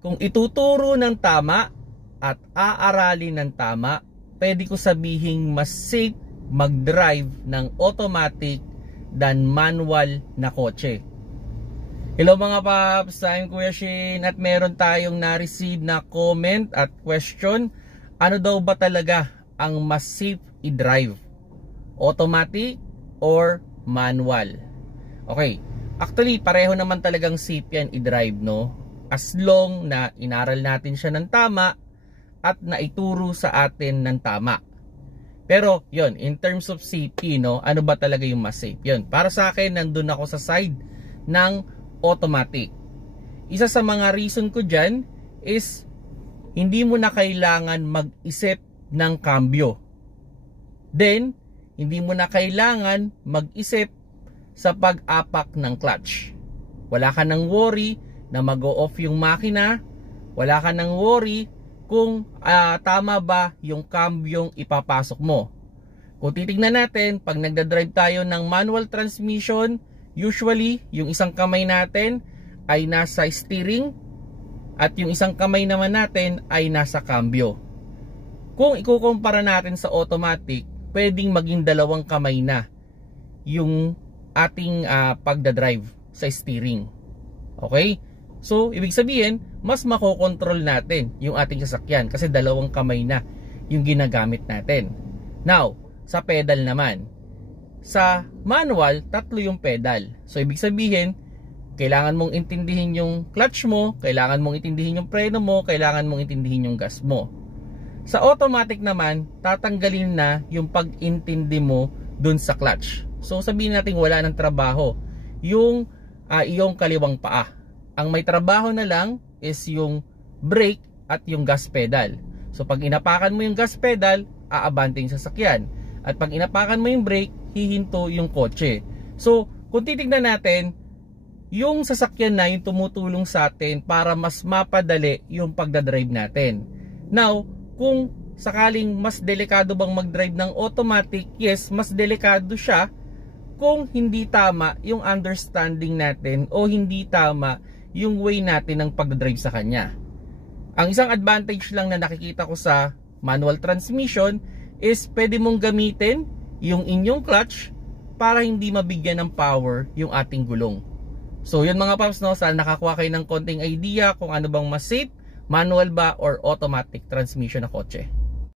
Kung ituturo ng tama at aaralin ng tama, pwede ko sabihing mas safe mag-drive ng automatic than manual na kotse. Hello mga paps, I'm Kuya Shane at meron tayong na-receive na comment at question. Ano daw ba talaga ang mas safe i-drive? Automatic or manual? Okay, actually pareho naman talagang safe yan i-drive, no? As long na inaral natin siya ng tama at naituro sa atin ng tama. Pero yon, in terms of safety, no, ano ba talaga yung mas safe? Yon, para sa akin nandun ako sa side ng automatic. Isa sa mga reason ko dyan is hindi mo na kailangan mag-isip ng cambio. Then, hindi mo na kailangan mag-isip sa pag-apak ng clutch. Wala ka nang worry na mag-o-off yung makina. Wala ka nang worry kung tama ba yung cambyong ipapasok mo. Kung titignan natin, pag nagdadrive tayo ng manual transmission, usually yung isang kamay natin ay nasa steering at yung isang kamay naman natin ay nasa cambio. Kung ikukumpara natin sa automatic, pwedeng maging dalawang kamay na yung ating pagdadrive sa steering. Okay? So, ibig sabihin, mas makokontrol natin yung ating sasakyan kasi dalawang kamay na yung ginagamit natin. Now, sa pedal naman. Sa manual, tatlo yung pedal. So, ibig sabihin, kailangan mong intindihin yung clutch mo, kailangan mong intindihin yung preno mo, kailangan mong intindihin yung gas mo. Sa automatic naman, tatanggalin na yung pag-intindi mo dun sa clutch. So, sabihin natin wala ng trabaho yung iyong kaliwang paa. Ang may trabaho na lang is yung brake at yung gas pedal. So pag inapakan mo yung gas pedal, aabante yung sasakyan. At pag inapakan mo yung brake, hihinto yung kotse. So kung titignan natin, yung sasakyan na yung tumutulong sa atin para mas mapadali yung pagdadrive natin. Now, kung sakaling mas delikado bang mag-drive ng automatic, yes, mas delikado siya kung hindi tama yung understanding natin o hindi tama yung way natin ng pagdadrive sa kanya. Ang isang advantage lang na nakikita ko sa manual transmission is pwede mong gamitin yung inyong clutch para hindi mabigyan ng power yung ating gulong. So yun mga paps, no, sana nakakuha kayo ng konting idea kung ano bang mas safe, manual ba or automatic transmission na kotse.